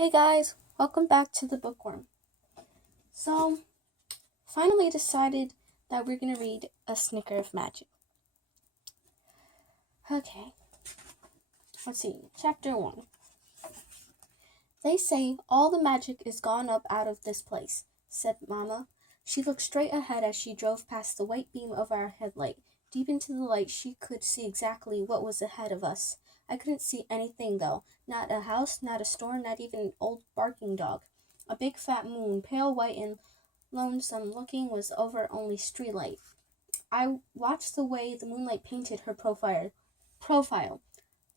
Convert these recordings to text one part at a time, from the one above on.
Hey guys, welcome back to the Bookworm. So, finally decided that we're gonna read A Snicker of Magic. Okay, let's see, Chapter 1. They say all the magic is gone up out of this place, said Mamma. She looked straight ahead as she drove past the white beam of our headlight. Deep into the light, she could see exactly what was ahead of us. I couldn't see anything, though. Not a house, not a store, not even an old barking dog. A big fat moon, pale white and lonesome looking, was over only streetlight. I watched the way the moonlight painted her profile.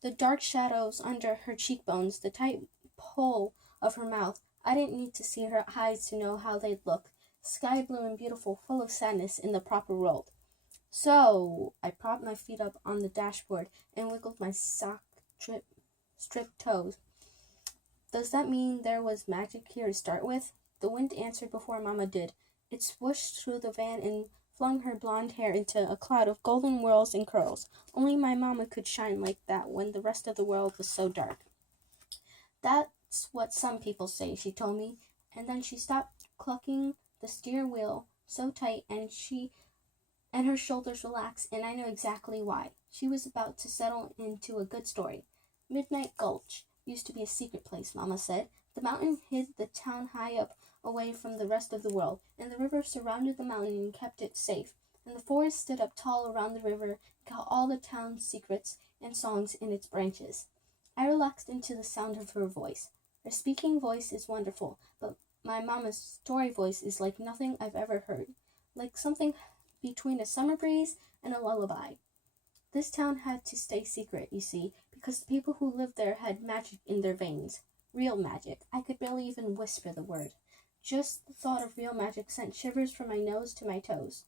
The dark shadows under her cheekbones, the tight pull of her mouth. I didn't need to see her eyes to know how they'd look. Sky blue and beautiful, full of sadness in the proper world. So, I propped my feet up on the dashboard and wiggled my stripped toes. Does that mean there was magic here to start with? The wind answered before Mamma did. It swooshed through the van and flung her blonde hair into a cloud of golden whirls and curls. Only my Mamma could shine like that when the rest of the world was so dark. That's what some people say, she told me, and then she stopped clucking the steer wheel so tight and her shoulders relaxed, and I knew exactly why. She was about to settle into a good story. Midnight Gulch used to be a secret place, Mamma said. The mountain hid the town high up away from the rest of the world, and the river surrounded the mountain and kept it safe. And the forest stood up tall around the river and caught all the town's secrets and songs in its branches. I relaxed into the sound of her voice. Her speaking voice is wonderful, but my Mamma's story voice is like nothing I've ever heard, like something between a summer breeze and a lullaby. This town had to stay secret, you see, because the people who lived there had magic in their veins. Real magic. I could barely even whisper the word. Just the thought of real magic sent shivers from my nose to my toes.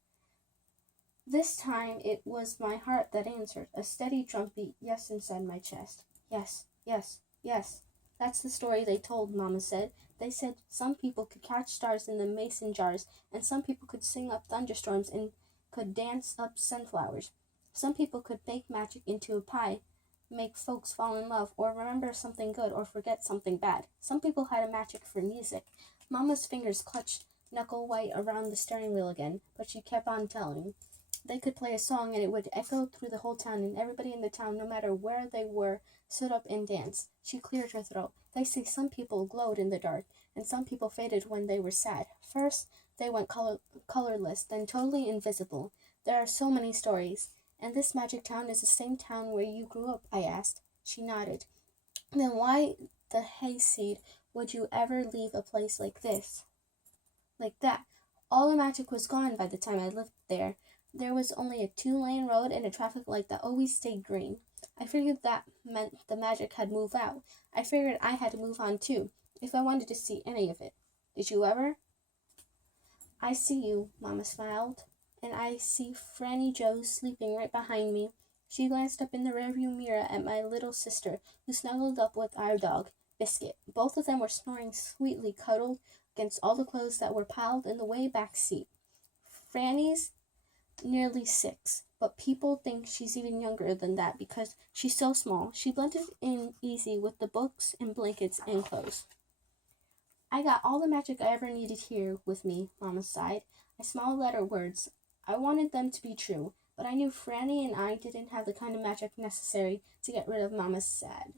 This time it was my heart that answered, a steady drumbeat yes inside my chest. Yes, yes, yes. That's the story they told, Mamma said. They said some people could catch stars in the mason jars, and some people could sing up thunderstorms and could dance up sunflowers. Some people could bake magic into a pie, make folks fall in love, or remember something good, or forget something bad. Some people had a magic for music. Mamma's fingers clutched knuckle white around the steering wheel again, but she kept on telling. They could play a song and it would echo through the whole town, and everybody in the town, no matter where they were, stood up and danced. She cleared her throat. They say some people glowed in the dark, and some people faded when they were sad. First, they went colorless, then totally invisible. There are so many stories. And this magic town is the same town where you grew up, I asked. She nodded. Then why the hayseed would you ever leave a place like this? Like that? All the magic was gone by the time I lived there. There was only a 2-lane road and a traffic light that always stayed green. I figured that meant the magic had moved out. I figured I had to move on too, if I wanted to see any of it. Did you ever? I see you, Mamma smiled, and I see Franny Joe sleeping right behind me. She glanced up in the rearview mirror at my little sister, who snuggled up with our dog, Biscuit. Both of them were snoring sweetly, cuddled against all the clothes that were piled in the way back seat. Franny's nearly 6, but people think she's even younger than that because she's so small. She blended in easy with the books and blankets and clothes. I got all the magic I ever needed here with me, Mamma sighed. I smiled at her words. I wanted them to be true, but I knew Franny and I didn't have the kind of magic necessary to get rid of Mamma's sad.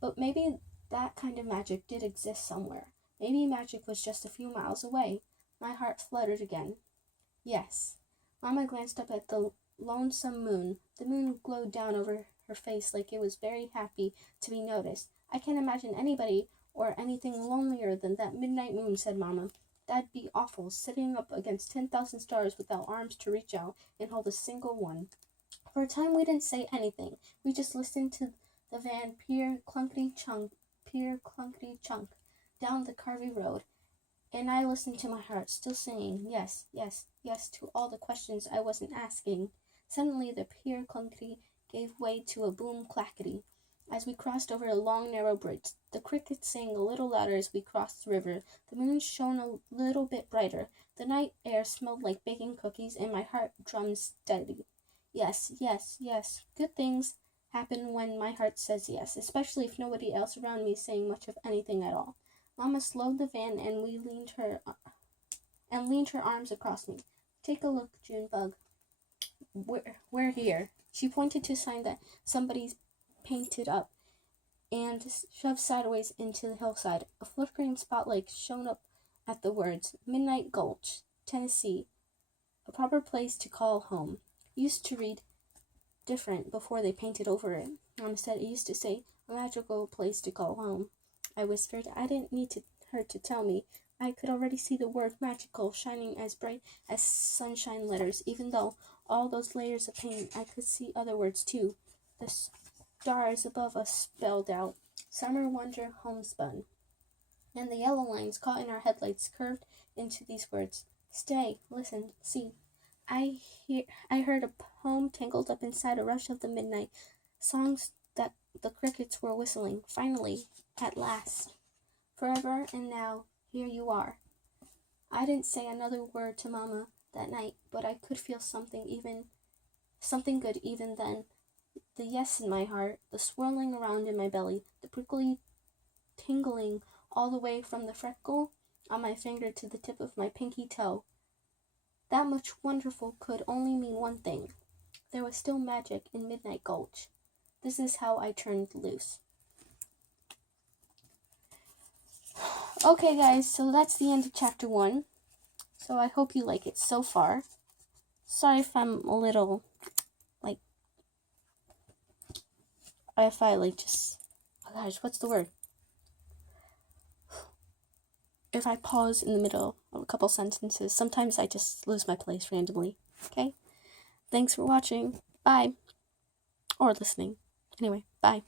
But maybe that kind of magic did exist somewhere. Maybe magic was just a few miles away. My heart fluttered again. Yes. Mamma glanced up at the lonesome moon. The moon glowed down over her face like it was very happy to be noticed. I can't imagine anybody or anything lonelier than that midnight moon, said Mamma. That'd be awful, sitting up against 10,000 stars without arms to reach out and hold a single one. For a time we didn't say anything. We just listened to the van peer clunkety chunk down the curvy road. And I listened to my heart, still singing yes, yes, yes to all the questions I wasn't asking. Suddenly the pier clunkety gave way to a boom clackety. As we crossed over a long, narrow bridge, the crickets sang a little louder as we crossed the river. The moon shone a little bit brighter. The night air smelled like baking cookies, and my heart drummed steady. Yes, yes, yes. Good things happen when my heart says yes, especially if nobody else around me is saying much of anything at all. Mama slowed the van and leaned her arms across me. Take a look, Junebug. We're here. She pointed to a sign that somebody's painted up and shoved sideways into the hillside. A flickering spotlight shone up at the words, Midnight Gulch, Tennessee, a proper place to call home. Used to read different before they painted over it. Mom said it used to say, a magical place to call home. I whispered. I didn't need her to tell me. I could already see the word magical shining as bright as sunshine letters. Even though all those layers of paint, I could see other words too. The stars above us spelled out, Summer Wonder Homespun. And the yellow lines caught in our headlights curved into these words. Stay, listen, see. I heard a poem tangled up inside a rush of the midnight, songs that the crickets were whistling. Finally, at last. Forever and now, here you are. I didn't say another word to Mama that night, but I could feel something good even then. The yes in my heart, the swirling around in my belly, the prickly tingling all the way from the freckle on my finger to the tip of my pinky toe. That much wonderful could only mean one thing. There was still magic in Midnight Gulch. This is how I turned loose. Okay, guys, so that's the end of chapter 1. So I hope you like it so far. Sorry if I'm a little, oh gosh, what's the word? If I pause in the middle of a couple sentences, sometimes I just lose my place randomly, okay? Thanks for watching. Bye. Or listening. Anyway, bye.